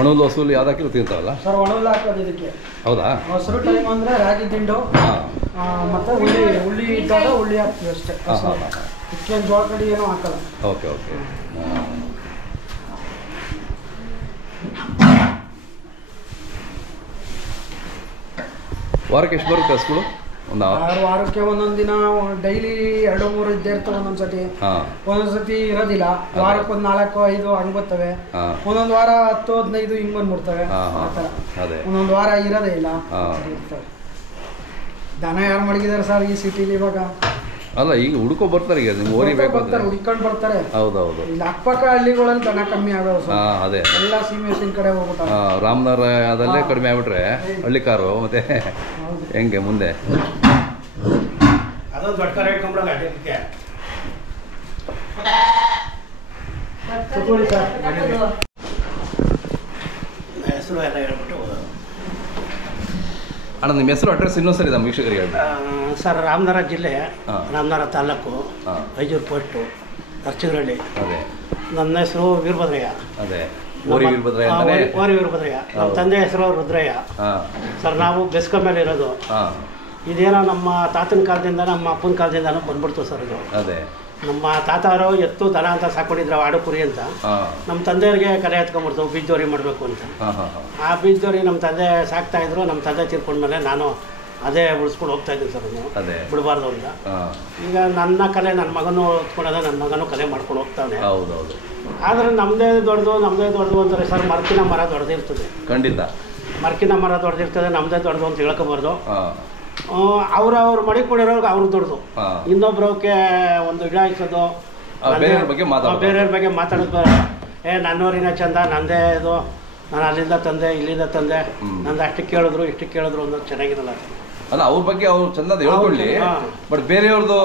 ಒಣಹುಲ್ಲು ಹಸುಲು ಯಾವ್ದು ಹಾಕಿದ್ರು ತಿಂತಾವಲ್ಲ ಸರ್. ಒಣಹುಲ್ಲು ಹಾಕೋದು ಇದಕ್ಕೆ. ಹೌದಾ? ಹಸಿರು ಟೈಮ್ ಅಂದರೆ ರಾಗಿ ದಿಂಡು ಮತ್ತು ಹುಳ್ಳಿ ಇದ್ದಾಗ ಹುಳ್ಳಿ ಹಾಕ್ತೀವಿ ಅಷ್ಟೇ. ಇದಕ್ಕೇನು ಜೋಳ ಕಡಿ ಏನೂ ಹಾಕಲ್ಲ. Okay okay. ವಾರಕ್ಕೆ ಎಷ್ಟು ಬರುತ್ತೆ ಹಸುಗಳು? ವಾರಕ್ಕೆ ಒಂದೊಂದು ದಿನ ಡೈಲಿ 2-3 ಇದ್ದೇ ಇರ್ತವೆ. ಒಂದೊಂದ್ಸತಿ ಒಂದೊಂದ್ಸತಿ ಇರೋದಿಲ್ಲ. ವಾರಕ್ಕೆ ಒಂದು 4-5 ಹಂಗೆ ಬರ್ತವೆ. ಒಂದೊಂದು ವಾರ 10-15 ಹಿಂಗೆ ಬಂದ್ಬಿಡ್ತವೆ. ಆ ಥರ ಒಂದೊಂದು ವಾರ ಇರೋದೇ ಇಲ್ಲ ಇರ್ತವೆ. ದನ ಯಾರು ಮಡಗಿದ್ದಾರೆ ಸರ್ ಈ ಸಿಟಿಲಿ ಇವಾಗ? ಅಲ್ಲ, ಈಗ ಹುಡ್ಕೋ ಬರ್ತಾರೆ. ಈಗ ನಿಮ್ಗೆ ಓರಿ ಬೇಕು ಬರ್ತಾರೆ, ಹುಡ್ಕೊಂಡು ಬರ್ತಾರೆ. ಹೌದೌದು. ಇಲ್ಲಿ ಅಕ್ಕಪಕ್ಕ ಹಳ್ಳಿಗಳಲ್ಲಿ ದನ ಕಮ್ಮಿ ಆಗೋದು. ಅದೇ ಎಲ್ಲ ಸೀಮೆಸಿನ ಕಡೆ ಹೋಗ್ಬಿಟ್ಟು ರಾಮನಗರದಲ್ಲೇ ಕಡಿಮೆ ಆಗ್ಬಿಟ್ರೆ ಹಳ್ಳಿ ಕಾರು ಮತ್ತೆ ಹೆಂಗೆ ಮುಂದೆ? ಅದೊಂದು ದೊಡ್ಡ ಕಾರ್ ಇಟ್ಕೊಂಡ್ಬಿಡೋಣ. ಹೆಸರು ಎಲ್ಲ ಹೇಳ್ಬಿಟ್ಟು ಅಣ್ಣ, ನಿಮ್ಮ ಹೆಸರು ಅಡ್ರೆಸ್ ಇನ್ನೊಂದ್ಸರಿ ನಮ್ಮ ವೀಕ್ಷಕರಿಗೆ ಹೇಳಿ. ಸರ್, ರಾಮನಗರ ಜಿಲ್ಲೆ, ರಾಮನಗರ ತಾಲೂಕು, ಐಜೂರು ಪೋಸ್ಟು, ಅರ್ಚಗರಳ್ಳಿ. ಅದೇ. ನನ್ನ ಹೆಸರು ವೀರಭದ್ರಯ್ಯ. ಅದೇ, ಓರಿ ವೀರಭದ್ರಯ್ಯ. ಓರಿ ವೀರಭದ್ರಯ್ಯ. ನಮ್ಮ ತಂದೆ ಹೆಸರು ರುದ್ರಯ್ಯ. ಸರ್, ನಾವು ಬೆಸ್ಕ ಮೇಲೆ ಇರೋದು. ಇದೇನೋ ನಮ್ಮ ತಾತನ ಕಾಲದಿಂದ ನಮ್ಮ ಅಪ್ಪನ ಕಾಲದಿಂದನೂ ಬಂದ್ಬಿಡ್ತು ಸರ್ ಇದು. ಅದೇ. ನಮ್ಮ ತಾತವರು ಎತ್ತು ದನ ಅಂತ ಸಾಕೊಂಡಿದ್ರು, ಆಡು ಕುರಿ ಅಂತ. ನಮ್ಮ ತಂದೆಯವ್ರಿಗೆ ಕಲೆ ಎತ್ಕೊಂಡ್ಬಿಡ್ತು ಬೀಜದೋರಿ ಮಾಡಬೇಕು ಅಂತ. ಆ ಬೀಜದೋರಿ ನಮ್ಮ ತಂದೆ ಸಾಕ್ತಾ ಇದ್ರು. ನಮ್ಮ ತಂದೆ ತೀರ್ಕೊಂಡ್ಮೇಲೆ ನಾನು ಅದೇ ಉಳಿಸ್ಕೊಂಡು ಹೋಗ್ತಾ ಇದ್ದೀನಿ ಸರ್. ಅದನ್ನು ಬಿಡಬಾರ್ದು ಅಂತ. ಈಗ ನನ್ನ ಕಲೆ ನನ್ನ ಮಗನೂ ಹೊತ್ಕೊಳ್ಳೋದ, ನನ್ನ ಮಗನೂ ಕಲೆ ಮಾಡ್ಕೊಂಡು ಹೋಗ್ತಾನೆ. ಆದರೆ ನಮ್ಮದೇ ದೊಡ್ಡದು ಅಂತಾರೆ ಸರ್. ಮರಕಿನ ಮರ ದೊಡ್ಡದಿರ್ತದೆ. ಖಂಡಿತ ಮರಕಿನ ಮರ ದೊಡ್ಡದಿರ್ತದೆ, ನಮ್ಮದೇ ದೊಡ್ಡದು ಅಂತ ಹೇಳ್ಕೊಬಾರ್ದು. ಅವ್ರು ಮಡಿಕೊಂಡಿರೋರ್ಗೆ ಅವ್ರು ದೊಡ್ಡದು. ಇನ್ನೊಬ್ರಕ್ಕೆ ಒಂದು ಗಿಡ ಹಾಕೋದು, ಬೇರೆಯವ್ರ ಬಗ್ಗೆ ಮಾತಾಡೋದು. ನನ್ನೂರಿನ ಚಂದ, ನಂದೇ ಇದು, ನಾನು ಅಲ್ಲಿಂದ ತಂದೆ ಇಲ್ಲಿಂದ ತಂದೆ, ನಂದು ಅಷ್ಟಕ್ಕೆ ಕೇಳಿದ್ರು ಅನ್ನೋದು ಚೆನ್ನಾಗಿರಲ್ಲ. ಅಲ್ಲ, ಅವ್ರ ಬಗ್ಗೆ ಅವ್ರು ಚಂದ ಹೇಳ್ಕೊಳ್ಳಿ, ಬಟ್ ಬೇರೆಯವ್ರದ್ದು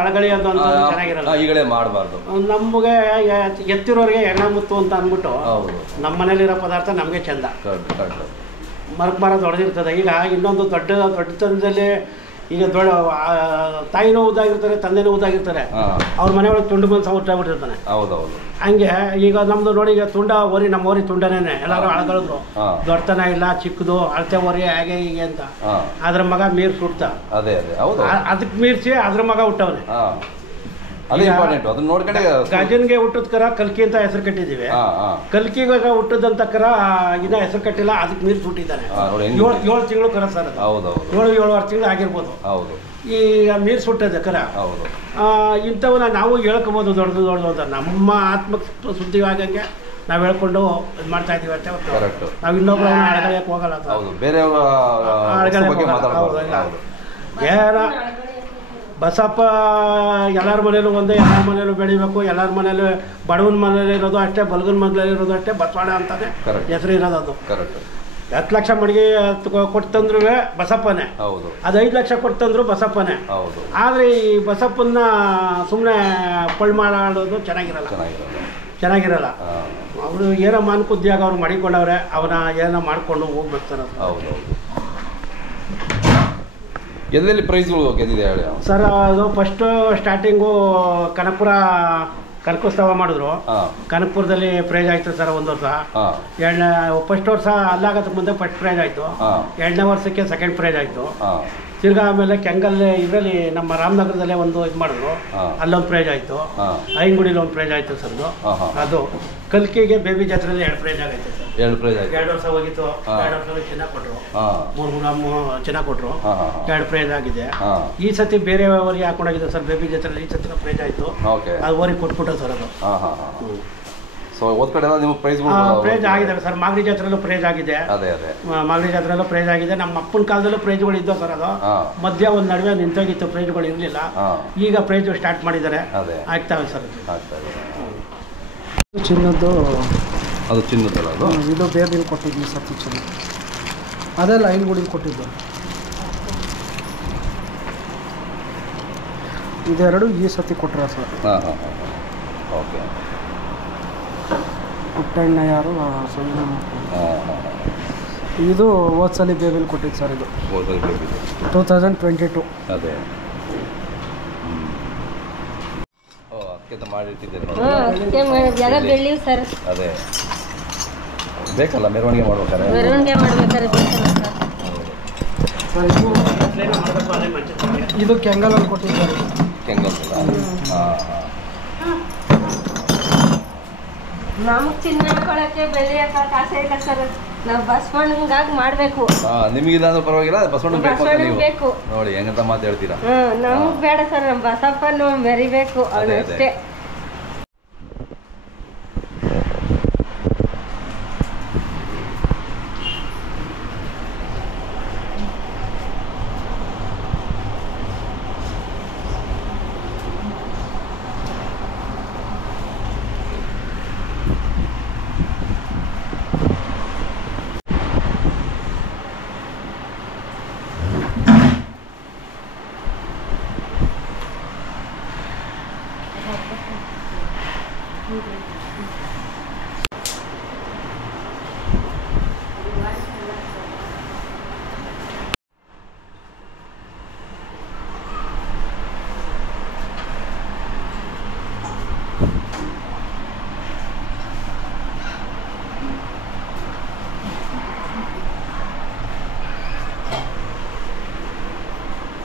ಅಳಗಳಿಯೋದು ಅಂತ ಚೆನ್ನಾಗಿರಲ್ಲ. ಈಗಲೇ ಮಾಡಬಾರ್ದು. ನಮಗೆ ಎತ್ತಿರೋರಿಗೆ ಎಣ್ಣ ಮುತ್ತು ಅಂತ ಅಂದ್ಬಿಟ್ಟು ನಮ್ಮ ಮನೇಲಿರೋ ಪದಾರ್ಥ ನಮಗೆ ಚಂದ. ಮರ ದೊಡ್ಡದಿರ್ತದೆ. ಈಗ ಇನ್ನೊಂದು ದೊಡ್ಡತನದಲ್ಲಿ ಈಗ ತಾಯಿನೂ ಉದ್ದಾಗಿರ್ತಾರೆ, ತಂದೆನೂ ಉದ್ದಾಗಿರ್ತಾರೆ. ಅವ್ರ ಮನೆ ಒಳಗೆ ತುಂಡು ಬಂದು ಹುಟ್ಟಾಗ್ಬಿಟ್ಟಿರ್ತಾನೆ. ಹಂಗೆ ಈಗ ನಮ್ದು ನೋಡಿ, ಈಗ ಓರಿ, ನಮ್ಮ ಓರಿ ತುಂಡನೇನೆ. ಎಲ್ಲರೂ ಅಳಗಳಿದ್ರು, ದೊಡ್ಡತನ ಇಲ್ಲ, ಚಿಕ್ಕದು, ಅಳತೆ ಓರಿ, ಹಾಗೆ ಹೀಗೆ ಅಂತ. ಅದ್ರ ಮಗ ಮೀರ್ಸಿ ಹುಟ್ಟ, ಅದಕ್ಕೆ ಮೀರ್ಸಿ ಅದ್ರ ಮಗ ಹುಟ್ಟವನೆ. ಗಜನ್ಗೆ ಹುಟ್ಟದ ಕರ ಕಲ್ಕಿ ಅಂತ ಹೆಸರು ಕಟ್ಟಿದ್ದೀವಿ. ಕಲ್ಕಿಗ ಹುಟ್ಟದಂತ ಕರ ಇನ್ನ ಹೆಸರು ಕಟ್ಟಿಲ್ಲ, ಅದಕ್ಕೆ ಮೀರ್ಸಿ ಹುಟ್ಟಿದ್ದಾನೆ. 7 ತಿಂಗಳು ಕರ ಸರ್. ಅದು 7-7.5 ತಿಂಗಳು ಆಗಿರ್ಬೋದು. ಈಗ ಮೀರ್ಸಿ ಹುಟ್ಟದ ಕರ. ಇಂಥವನ್ನ ನಾವು ಹೇಳ್ಕೊಬೋದು ದೊಡ್ಡದು ಅಂತ. ನಮ್ಮ ಆತ್ಮ ಶುದ್ಧಿ ಆಗಂಗೆ ನಾವು ಹೇಳ್ಕೊಂಡು ಇದು ಮಾಡ್ತಾ ಇದೀವಿ ಅಷ್ಟೇ. ನಾವು ಇನ್ನೊಬ್ಬರ ಅಳಗಳೆಯಕ್ಕೆ ಹೋಗಲ್ಲ. ಏನ ಬಸಪ್ಪ ಎಲ್ಲರ ಮನೇಲೂ ಒಂದೇ, ಎಲ್ಲರ ಮನೇಲೂ ಬೆಳಿಬೇಕು, ಎಲ್ಲರ ಮನೇಲೂ ಬಡವನ ಮನೇಲಿ ಇರೋದು ಅಷ್ಟೇ, ಬಲಗನ ಮನೇಲಿ ಇರೋದು ಅಷ್ಟೇ. ಬಸವಾಡ ಅಂತಾನೆ ಹೆಸರು ಇರೋದು. ಅದು 10 ಲಕ್ಷ ಮಡಿಗೆ ಕೊಟ್ಟಂದ್ರು ಬಸಪ್ಪನೇ, ಅದು 5 ಲಕ್ಷ ಕೊಟ್ಟಂದ್ರು ಬಸಪ್ಪನೇ. ಆದರೆ ಈ ಬಸಪ್ಪನ್ನ ಸುಮ್ಮನೆ ಪಳ್ ಮಾಡೋದು ಚೆನ್ನಾಗಿರಲ್ಲ. ಅವರು ಏನೋ ಮಾನ್ಕುದ್ದಿಯಾಗ ಅವ್ರು ಮಾಡಿಕೊಂಡವ್ರೆ, ಅವನ ಏನೋ ಮಾಡ್ಕೊಂಡು ಹೋಗ್ಬಿಡ್ತಾರೆ. ಎಲ್ಲೆಲ್ಲಿ ಪ್ರೈಸ್ಗಳು ಗೆದ್ದಿದೆ ಹೇಳಿ ಸರ್? ಅದು ಫಸ್ಟ್ ಸ್ಟಾರ್ಟಿಂಗು ಕನಕೋತ್ಸವ ಮಾಡಿದ್ರು. ಕನಕಪುರದಲ್ಲಿ ಪ್ರೈಸ್ ಆಯ್ತು ಸರ್ 1 ವರ್ಷ. ಫಸ್ಟ್ ವರ್ಷ ಅಲ್ಲಾಗದಕ್ಕೆ ಮುಂದೆ ಫಸ್ಟ್ ಪ್ರೈಸ್ ಆಯಿತು. 2ನೇ ವರ್ಷಕ್ಕೆ ಸೆಕೆಂಡ್ ಪ್ರೈಸ್ ಆಯಿತು. ತಿರ್ಗಾ ಆಮೇಲೆ ಕೆಂಗಲ್ ಇದರಲ್ಲಿ ನಮ್ಮ ರಾಮನಗರದಲ್ಲೇ ಒಂದು ಇದು ಮಾಡಿದ್ರು, ಅಲ್ಲೊಂದು ಪ್ರೈಸ್ ಆಯಿತು. ಐಂಗುಡಿಲಿ ಒಂದು ಪ್ರೈಸ್ ಆಯಿತು ಸರ್. ಅದು ಕಲ್ಕಿಗೆ ಬೇಬಿ ಜಾತ್ರೆಯಲ್ಲಿ 2 ಪ್ರೈಸ್ ಆಗೈತೆ ಸರ್. 2 ವರ್ಷ ಹೋಗಿತ್ತು. 2 ವರ್ಷ ಚೆನ್ನಾಗಿ ಕೊಟ್ಟರು, 3 ಗ್ರಾಮ್ ಚೆನ್ನಾಗಿ ಕೊಟ್ಟರು. 2 ಪ್ರೈಸ್ ಆಗಿದೆ. ಈ ಸತಿ ಬೇರೆ ಊರಿಗೆ ಹಾಕೊಂಡೋಗಿದೆ ಸರ್ ಬೇಬಿ ಜಾತ್ರೆಯಲ್ಲಿ. ಈ ಸತಿ ಪ್ರೈಸ್ ಆಯಿತು, ಅದು ಊರಿಗೆ ಕೊಟ್ಬಿಟ್ಟು ಸರ್. ಅದು ಪ್ರೈಸ್ ಆಗಿದ್ದಾವೆ ಸರ್. ಮಾಗಡಿ ಜಾತ್ರೆಯಲ್ಲೂ ಪ್ರೈಸ್ ಆಗಿದೆ. ಮಾಗಡಿ ಜಾತ್ರೆಯಲ್ಲೂ ಪ್ರೈಸ್ ಆಗಿದೆ. ನಮ್ಮ ಅಪ್ಪನ ಕಾಲದಲ್ಲೂ ಪ್ರೈಸ್ಗಳು ಇದ್ದವು ಸರ್. ಅದು ಮಧ್ಯ ಒಂದು ನಡುವೆ ನಿಂತೋಗಿತ್ತು, ಪ್ರೈಸ್ಗಳು ಇರಲಿಲ್ಲ. ಈಗ ಪ್ರೈಸ್ ಸ್ಟಾರ್ಟ್ ಮಾಡಿದ್ದಾರೆ, ಆಗ್ತಾವೆ ಸರ್. ಚಿನ್ನದ್ದು, ಅದು ಚಿನ್ನದಲ್ಲ, ಅದು ಇದು ಬೇಬಿಲ್ ಕೊಟ್ಟಿದ್ವಿ ಸರ್. ಚಿನ್ನ ಅದೆಲ್ಲ ಐನ್ಗುಡಿಲಿ ಕೊಟ್ಟಿದ್ದು. ಇದೆರಡು ಈ ಸತಿ ಕೊಟ್ಟರೆ ಸರ್. ಓಕೆ. ಪುಟ್ಟಣ್ಣ ಯಾರು ಇದು ಹೋದ್ಸಲಿ ಬೇಬಿಲ್ ಕೊಟ್ಟಿದ್ದು ಸರ್. ಇದು 2022. ಅದೇ ಬೇಕಲ್ಲ ಮೆರವಣಿಗೆ ಮಾಡ್ಬೇಕಾದ್ರೆ ಮೆರವಣಿಗೆ ಮಾಡ್ಬೇಕಾದ್ರೆ ಬೇಕಲ್ಲ ಸರ್ ಇದು ಕೆಂಗಲಲ್ಲಿ ಕೊಟ್ಟಿದ್ದಾರೆ. ಕೆಂಗಲ್ ನಮ್ಗೆ ಚಿನ್ನ ಹಾಕೊಳಕ್ಕೆ ಬೆಳೆಯಕ್ಕೆ ಕಾಸೆ ಇಲ್ಲ ಸರ್. ನಾವು ಬಸವಣ್ಣಂಗಾಗಿ ಮಾಡಬೇಕು. ನಿಮಗಿಲ್ಲ ಅಂದ್ರೆ ಪರವಾಗಿಲ್ಲ, ಬಸವಣ್ಣ ಬೇಕು ನೋಡಿ ಹೆಂಗಂತ ಮಾತು ಹೇಳ್ತೀರಾ. ನಮ್ಗೆ ಬೇಡ ಸರ್, ನಮ್ಮ ಬಸಪ್ಪನ ಮೆರಿಬೇಕು ಅಷ್ಟೇ.